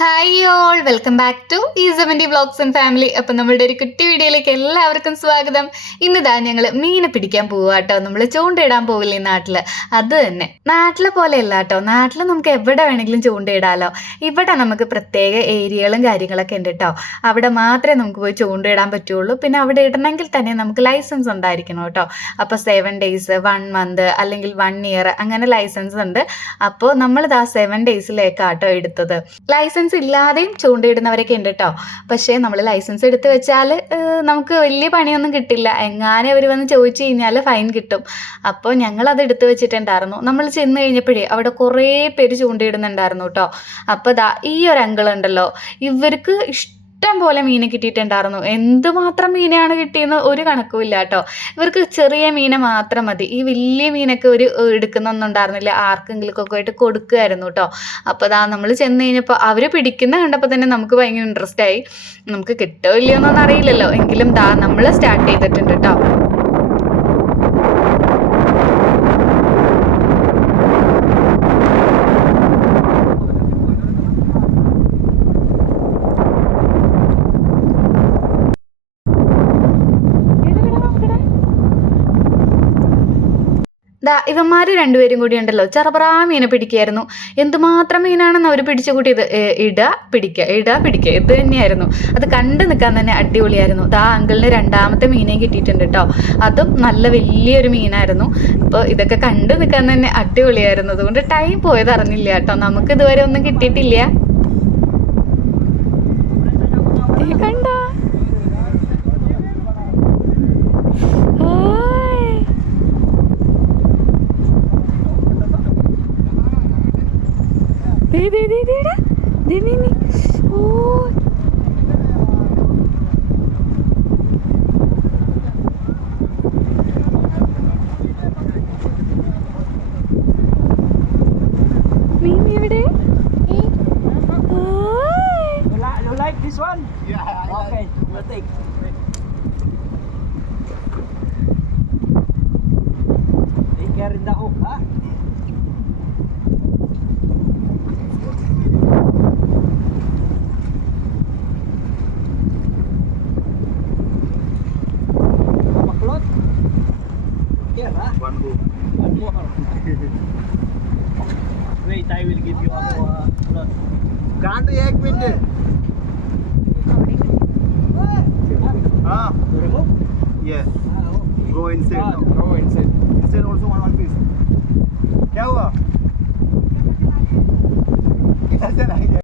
Hi all welcome back to E70 vlogs and family. അപ്പം നമ്മളുടെ ഒരു കുട്ടി വീഡിയോയിലേക്ക് എല്ലാവർക്കും സ്വാഗതം. ഇന്നിതാ ഞങ്ങൾ മീനെ പിടിക്കാൻ പോവുക കേട്ടോ. നമ്മൾ ചൂണ്ടയിടാൻ പോവില്ലേ നാട്ടിൽ, അത് തന്നെ. നാട്ടിലെ പോലെയല്ല കേട്ടോ, നാട്ടിൽ നമുക്ക് എവിടെ വേണമെങ്കിലും ചൂണ്ടയിടാമല്ലോ. ഇവിടെ നമുക്ക് പ്രത്യേക ഏരിയകളും കാര്യങ്ങളൊക്കെ ഉണ്ട് കേട്ടോ. അവിടെ മാത്രമേ നമുക്ക് പോയി ചൂണ്ടയിടാൻ പറ്റുള്ളൂ. പിന്നെ അവിടെ ഇടണമെങ്കിൽ തന്നെ നമുക്ക് ലൈസൻസ് ഉണ്ടായിരിക്കണം കേട്ടോ. അപ്പോൾ 7 days, 1 month അല്ലെങ്കിൽ 1 year അങ്ങനെ ലൈസൻസ് ഉണ്ട്. അപ്പോൾ നമ്മളിതാ 7 daysലേക്കാട്ടോ എടുത്തത്. ലൈസൻസ് ഇല്ലാതെയും ചൂണ്ടയിടുന്നവരൊക്കെ ഉണ്ട് കേട്ടോ. പക്ഷേ നമ്മൾ ലൈസൻസ് എടുത്ത് വെച്ചാൽ നമുക്ക് വലിയ പണിയൊന്നും കിട്ടില്ല. എങ്ങാനും അവർ വന്ന് ചോദിച്ചു കഴിഞ്ഞാൽ ഫൈൻ കിട്ടും. അപ്പോൾ ഞങ്ങളത് എടുത്ത് വെച്ചിട്ടുണ്ടായിരുന്നു. നമ്മൾ ചെന്ന് കഴിഞ്ഞപ്പോഴേ അവിടെ കുറേ പേര് ചൂണ്ടയിടുന്നുണ്ടായിരുന്നു കേട്ടോ. അപ്പോൾ ദാ ഈ ഒരു അങ്കിൾ ഉണ്ടല്ലോ, ഇവർക്ക് ഇഷ്ടം പോലെ മീനെ കിട്ടിയിട്ടുണ്ടായിരുന്നു. എന്തുമാത്രം മീനാണ് കിട്ടിയെന്ന് ഒരു കണക്കുമില്ല കേട്ടോ. ഇവർക്ക് ചെറിയ മീനെ മാത്രം മതി. ഈ വലിയ മീനൊക്കെ ഒരു എടുക്കുന്നൊന്നും ഉണ്ടായിരുന്നില്ല. ആർക്കെങ്കിലുമൊക്കെ ആയിട്ട് കൊടുക്കുമായിരുന്നു കേട്ടോ. അപ്പോൾ ദാ നമ്മൾ ചെന്ന് കഴിഞ്ഞപ്പോൾ അവർ പിടിക്കുന്ന കണ്ടപ്പോൾ തന്നെ നമുക്ക് ഭയങ്കര ഇൻട്രസ്റ്റ് ആയി. നമുക്ക് കിട്ടോ ഇല്ലയോ എന്നൊന്നും അറിയില്ലല്ലോ, എങ്കിലും ദാ നമ്മൾ സ്റ്റാർട്ട് ചെയ്തിട്ടുണ്ട് കേട്ടോ. ഇവന്മാർ രണ്ടുപേരും കൂടി ഉണ്ടല്ലോ, ചെറുപറാ മീനെ പിടിക്കുകയായിരുന്നു. എന്തുമാത്രം മീനാണെന്ന് അവർ പിടിച്ചു കൂട്ടിയത്. ഇടുക പിടിക്കുക ഇത് തന്നെയായിരുന്നു. അത് കണ്ടു നിൽക്കാൻ തന്നെ അടിപൊളിയായിരുന്നു. അങ്കിളിന് രണ്ടാമത്തെ മീനേയും കിട്ടിയിട്ടുണ്ട് കേട്ടോ. അതും നല്ല വലിയൊരു മീനായിരുന്നു. അപ്പോൾ ഇതൊക്കെ കണ്ടു നിൽക്കാൻ തന്നെ അടിപൊളിയായിരുന്നു. അതുകൊണ്ട് ടൈം പോയത് അറിഞ്ഞില്ല കേട്ടോ. നമുക്ക് ഇതുവരെ ഒന്നും കിട്ടിയിട്ടില്ല. കണ്ടോ You like this one? Yeah. Okay, we'll take. Take care in the hook, ha? Maklot? Here, ha? One hook. One more. Wait, I will give you a plot. Can't you 1 minute? Ah, Remove? yes. Okay. Go inside now. Go inside. Inside also one piece. क्या हुआ? इधर से नहीं गया.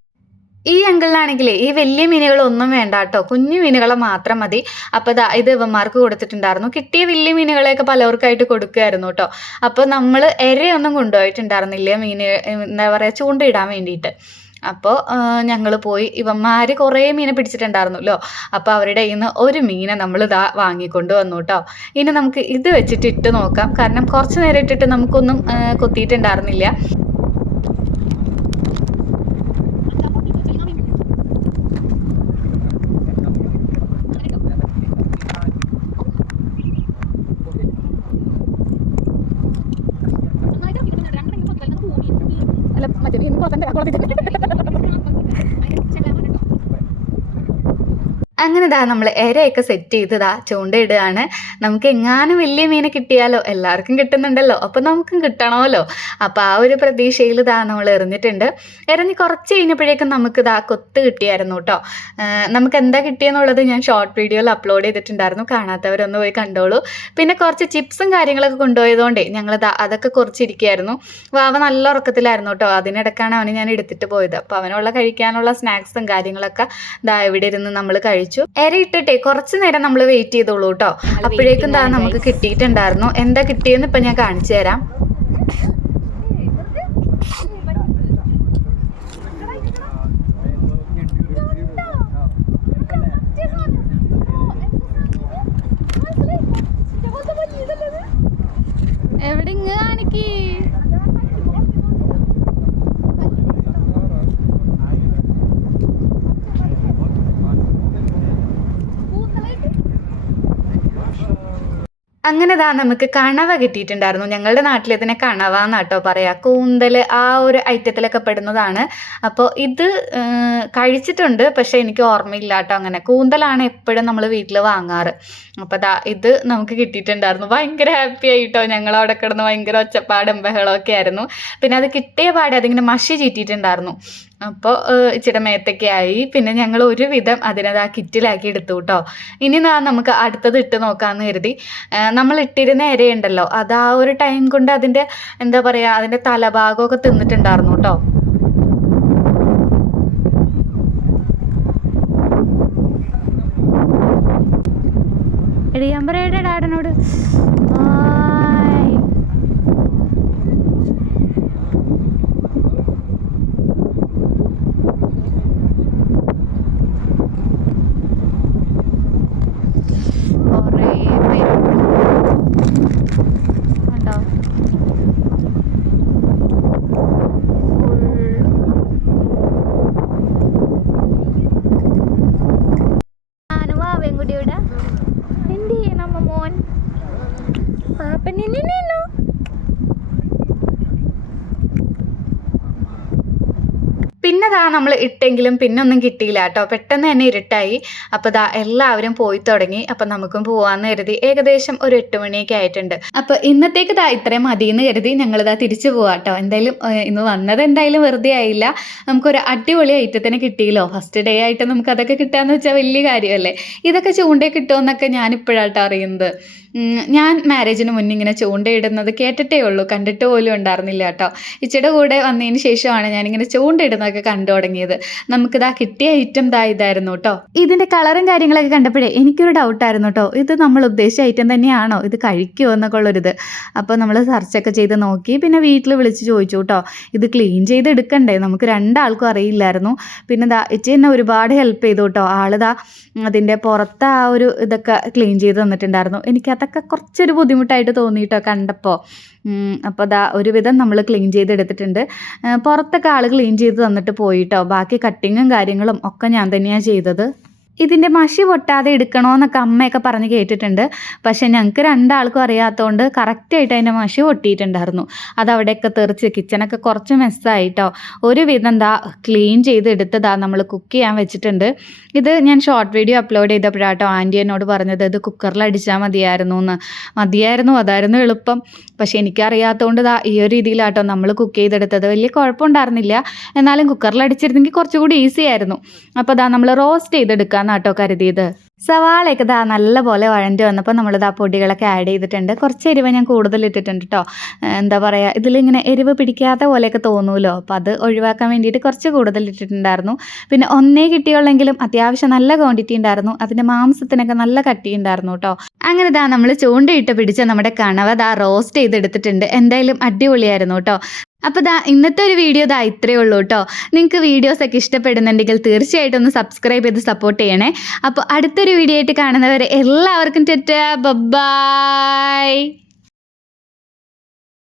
ഈ അങ്കിളിനാണെങ്കിലേ ഈ വലിയ മീനുകളൊന്നും വേണ്ട കേട്ടോ, കുഞ്ഞു മീനുകളെ മാത്രം മതി. അപ്പോൾ ഇത് ഇവന്മാർക്ക് കൊടുത്തിട്ടുണ്ടായിരുന്നു. കിട്ടിയ വലിയ മീനുകളെയൊക്കെ പലർക്കായിട്ട് കൊടുക്കുമായിരുന്നു കേട്ടോ. അപ്പോൾ നമ്മൾ ഇരയൊന്നും കൊണ്ടുപോയിട്ടുണ്ടായിരുന്നില്ല മീന്, എന്താ പറയുക, ചൂണ്ടയിടാൻ വേണ്ടിയിട്ട്. അപ്പോൾ ഞങ്ങൾ പോയി. ഇവന്മാർ കുറേ മീനെ പിടിച്ചിട്ടുണ്ടായിരുന്നല്ലോ. അപ്പോൾ അവരുടെ കയ്യിൽ നിന്ന് ഒരു മീനെ നമ്മൾ വാങ്ങിക്കൊണ്ട് വന്നു കേട്ടോ. ഇനി നമുക്ക് ഇത് വെച്ചിട്ട് ഇട്ട് നോക്കാം. കാരണം കുറച്ച് നേരം ഇട്ടിട്ട് നമുക്കൊന്നും കൊത്തിയിട്ടുണ്ടായിരുന്നില്ല. അങ്ങനെ നമ്മൾ ഇരയൊക്കെ സെറ്റ് ചെയ്ത് ചൂണ്ടയിടുകയാണ്. നമുക്ക് എങ്ങാനും വലിയ മീനെ കിട്ടിയാലോ, എല്ലാവർക്കും കിട്ടുന്നുണ്ടല്ലോ, അപ്പോൾ നമുക്കും കിട്ടണമല്ലോ. അപ്പോൾ ആ ഒരു പ്രതീക്ഷയിൽ നമ്മൾ എറിഞ്ഞിട്ടുണ്ട്. എറിഞ്ഞ് കുറച്ച് കഴിഞ്ഞപ്പോഴേക്കും നമുക്ക് കൊത്ത് കിട്ടിയായിരുന്നു കേട്ടോ. നമുക്ക് എന്താ കിട്ടിയെന്നുള്ളത് ഞാൻ ഷോർട്ട് വീഡിയോയിൽ അപ്ലോഡ് ചെയ്തിട്ടുണ്ടായിരുന്നു. കാണാത്തവരൊന്ന് പോയി കണ്ടോളൂ. പിന്നെ കുറച്ച് ചിപ്സും കാര്യങ്ങളൊക്കെ കൊണ്ടുപോയതുകൊണ്ടേ ഞങ്ങൾ അതൊക്കെ കുറച്ചിരിക്കുകയായിരുന്നു. വാവ നല്ല ഉറക്കത്തിലായിരുന്നു കേട്ടോ. അതിനിടക്കാണ് അവന് ഞാൻ എടുത്തിട്ട് പോയത്. അപ്പോൾ അവനുള്ള കഴിക്കാനുള്ള സ്നാക്സും കാര്യങ്ങളൊക്കെ ഇവിടെ ഇരുന്ന് നമ്മൾ കഴിച്ചു. ഇരയിട്ടിട്ടേ കുറച്ച് നേരം നമ്മൾ വെയിറ്റ് ചെയ്തോളൂ കേട്ടോ. അപ്പോഴേക്കും നമുക്ക് കിട്ടിയിട്ടുണ്ടായിരുന്നു. എന്താ കിട്ടിയെന്ന് ഇപ്പം ഞാൻ കാണിച്ചു തരാം. എവിടെ ഇങ്ങ് കാണിക്കേ? അങ്ങനെ നമുക്ക് കണവ കിട്ടിയിട്ടുണ്ടായിരുന്നു. ഞങ്ങളുടെ നാട്ടിൽ ഇതിനെ കണവ എന്നാട്ടോ പറയാ. കൂന്തൽ ആ ഒരു ഐറ്റത്തിലൊക്കെ പെടുന്നതാണ്. അപ്പോൾ ഇത് കഴിച്ചിട്ടുണ്ട്, പക്ഷെ എനിക്ക് ഓർമ്മയില്ല കേട്ടോ. അങ്ങനെ കൂന്തലാണ് എപ്പോഴും നമ്മൾ വീട്ടിൽ വാങ്ങാറ്. അപ്പോൾ ഇത് നമുക്ക് കിട്ടിയിട്ടുണ്ടായിരുന്നു. ഭയങ്കര ഹാപ്പി ആയിട്ടോ. ഞങ്ങൾ അവിടെ കിടന്ന് ഭയങ്കര ഒച്ചപ്പാടും ബഹളമൊക്കെ ആയിരുന്നു. പിന്നെ അത് കിട്ടിയ പാടെ അതിങ്ങനെ മഷി ചീറ്റിയിട്ടുണ്ടായിരുന്നു. അപ്പോൾ ഇച്ചിരി മേത്തൊക്കെ ആയി. പിന്നെ ഞങ്ങൾ ഒരുവിധം അതിനത് ആ കിറ്റിലാക്കി എടുത്തു കേട്ടോ. ഇനി നമുക്ക് അടുത്തത് ഇട്ട് നോക്കാമെന്ന് കരുതി. നമ്മൾ ഇട്ടിരുന്ന ഇരയുണ്ടല്ലോ, അത് ആ ഒരു ടൈം കൊണ്ട് അതിൻ്റെ എന്താ പറയുക, അതിൻ്റെ തലഭാഗമൊക്കെ തിന്നിട്ടുണ്ടായിരുന്നു കേട്ടോ. എടി ഞാൻ പറയട്ടെ ഡാഡനോട് പിന്നെ നമ്മൾ ഇട്ടെങ്കിലും പിന്നെ ഒന്നും കിട്ടിയില്ല കേട്ടോ. പെട്ടെന്ന് തന്നെ ഇരുട്ടായി. അപ്പോൾ എല്ലാവരും പോയി തുടങ്ങി. അപ്പം നമുക്കും പോവാന്ന് കരുതി. ഏകദേശം ഒരു 8 മണിയൊക്കെ ആയിട്ടുണ്ട്. അപ്പോൾ ഇന്നത്തേക്ക് ഇത്രയും മതിയെന്ന് കരുതി ഞങ്ങൾ തിരിച്ചു പോവാം കേട്ടോ. എന്തായാലും ഇന്ന് വന്നത് എന്തായാലും വെറുതെ ആയില്ല. നമുക്കൊരു അടിപൊളി ഐറ്റത്തിന് കിട്ടിയല്ലോ. ഫസ്റ്റ് ഡേ ആയിട്ട് നമുക്ക് അതൊക്കെ കിട്ടുകയെന്ന് വെച്ചാൽ വലിയ കാര്യമല്ലേ. ഇതൊക്കെ ചൂണ്ടേ കിട്ടുമെന്നൊക്കെ ഞാനിപ്പോഴാട്ടോ അറിയുന്നത്. ഞാൻ മാരേജിന് മുന്നേ ഇങ്ങനെ ചൂണ്ടയിടുന്നത് കേട്ടിട്ടേ ഉള്ളൂ, കണ്ടിട്ട് പോലും ഉണ്ടായിരുന്നില്ല കേട്ടോ. ഇച്ചിടെ കൂടെ വന്നതിന് ശേഷമാണ് ഞാനിങ്ങനെ ചൂണ്ടയിടുന്നതൊക്കെ കണ്ടു തുടങ്ങിയത്. നമുക്കിതാ കിട്ടിയ ഐറ്റം ഇതായിരുന്നു കേട്ടോ. ഇതിൻ്റെ കളറും കാര്യങ്ങളൊക്കെ കണ്ടപ്പോഴേ എനിക്കൊരു ഡൗട്ടായിരുന്നു കേട്ടോ. ഇത് നമ്മൾ ഉദ്ദേശിച്ച ഐറ്റം തന്നെയാണോ, ഇത് കഴിക്കുമോ എന്നൊക്കെ ഉള്ളൊരിത്. അപ്പോൾ നമ്മൾ സെർച്ചൊക്കെ ചെയ്ത് നോക്കി. പിന്നെ വീട്ടിൽ വിളിച്ച് ചോദിച്ചു കേട്ടോ. ഇത് ക്ലീൻ ചെയ്ത് എടുക്കണ്ടേ, നമുക്ക് രണ്ടാൾക്കും അറിയില്ലായിരുന്നു. പിന്നെ ഇച്ചി എന്നെ ഒരുപാട് ഹെൽപ്പ് ചെയ്തു കേട്ടോ. അതിൻ്റെ പുറത്ത് ആ ഒരു ഇതൊക്കെ ക്ലീൻ ചെയ്ത് തന്നിട്ടുണ്ടായിരുന്നു. എനിക്കതൊക്കെ കുറച്ചൊരു ബുദ്ധിമുട്ടായിട്ട് തോന്നിയിട്ടോ കണ്ടപ്പോൾ. അപ്പോൾ ഒരുവിധം നമ്മൾ ക്ലീൻ ചെയ്തെടുത്തിട്ടുണ്ട്. പുറത്തൊക്കെ ആൾ ക്ലീൻ ചെയ്ത് തന്നിട്ട് പോയിട്ടോ. ബാക്കി കട്ടിങ്ങും കാര്യങ്ങളും ഒക്കെ ഞാൻ തന്നെയാണ് ചെയ്തത്. ഇതിൻ്റെ മഷി പൊട്ടാതെ എടുക്കണമെന്നൊക്കെ അമ്മയൊക്കെ പറഞ്ഞ് കേട്ടിട്ടുണ്ട്. പക്ഷേ ഞങ്ങൾക്ക് രണ്ടാൾക്കും അറിയാത്തതുകൊണ്ട് കറക്റ്റായിട്ട് അതിൻ്റെ മഷി പൊട്ടിയിട്ടുണ്ടായിരുന്നു. അതവിടെയൊക്കെ തെറിച്ച് കിച്ചണൊക്കെ കുറച്ച് മെസ്സായിട്ടോ. ഒരുവിധം ക്ലീൻ ചെയ്തെടുത്ത് നമ്മൾ കുക്ക് ചെയ്യാൻ വെച്ചിട്ടുണ്ട്. ഇത് ഞാൻ ഷോർട്ട് വീഡിയോ അപ്ലോഡ് ചെയ്തപ്പോഴാട്ടോ ആൻറ്റി എന്നോട് പറഞ്ഞത് ഇത് കുക്കറിൽ അടിച്ചാൽ മതിയായിരുന്നു എന്ന്. അതായിരുന്നു എളുപ്പം. പക്ഷേ എനിക്കറിയാത്തതുകൊണ്ട് ഈ ഒരു രീതിയിലാട്ടോ നമ്മൾ കുക്ക് ചെയ്തെടുത്തത്. വലിയ കുഴപ്പമുണ്ടായിരുന്നില്ല. എന്നാലും കുക്കറിൽ അടിച്ചിരുന്നെങ്കിൽ കുറച്ചുകൂടി ഈസി ആയിരുന്നു. അപ്പോൾ നമ്മൾ റോസ്റ്റ് ചെയ്തെടുക്കാമെന്നാട്ടോ കരുതിയത്. സവാളയൊക്കെ നല്ല പോലെ വഴണ്ടി വന്നപ്പോൾ നമ്മൾ പൊടികളൊക്കെ ആഡ് ചെയ്തിട്ടുണ്ട്. കുറച്ച് എരിവ് ഞാൻ കൂടുതൽ ഇട്ടിട്ടുണ്ട് കേട്ടോ. എന്താ പറയുക, ഇതിലിങ്ങനെ എരിവ് പിടിക്കാത്ത പോലെയൊക്കെ തോന്നുമല്ലോ. അപ്പോൾ അത് ഒഴിവാക്കാൻ വേണ്ടിയിട്ട് കുറച്ച് കൂടുതൽ ഇട്ടിട്ടുണ്ടായിരുന്നു. പിന്നെ ഒന്നേ കിട്ടിയുള്ളെങ്കിലും അത്യാവശ്യം നല്ല ക്വാണ്ടിറ്റി ഉണ്ടായിരുന്നു. അതിൻ്റെ മാംസത്തിനൊക്കെ നല്ല കട്ടി ഉണ്ടായിരുന്നു കേട്ടോ. അങ്ങനെ നമ്മൾ ചൂണ്ടയിട്ട് പിടിച്ച നമ്മുടെ കണവ റോസ്റ്റ് ചെയ്തെടുത്തിട്ടുണ്ട്. എന്തായാലും അടിപൊളിയായിരുന്നു കേട്ടോ. അപ്പോൾ ഇന്നത്തെ ഒരു വീഡിയോ ഇത്രയേ ഉള്ളൂ കേട്ടോ. നിങ്ങൾക്ക് വീഡിയോസൊക്കെ ഇഷ്ടപ്പെടുന്നുണ്ടെങ്കിൽ തീർച്ചയായിട്ടും ഒന്ന് സബ്സ്ക്രൈബ് ചെയ്ത് സപ്പോർട്ട് ചെയ്യണേ. അപ്പോൾ അടുത്തൊരു വീഡിയോ ആയിട്ട് കാണുന്നവരെ എല്ലാവർക്കും ടാറ്റാ, ബൈ.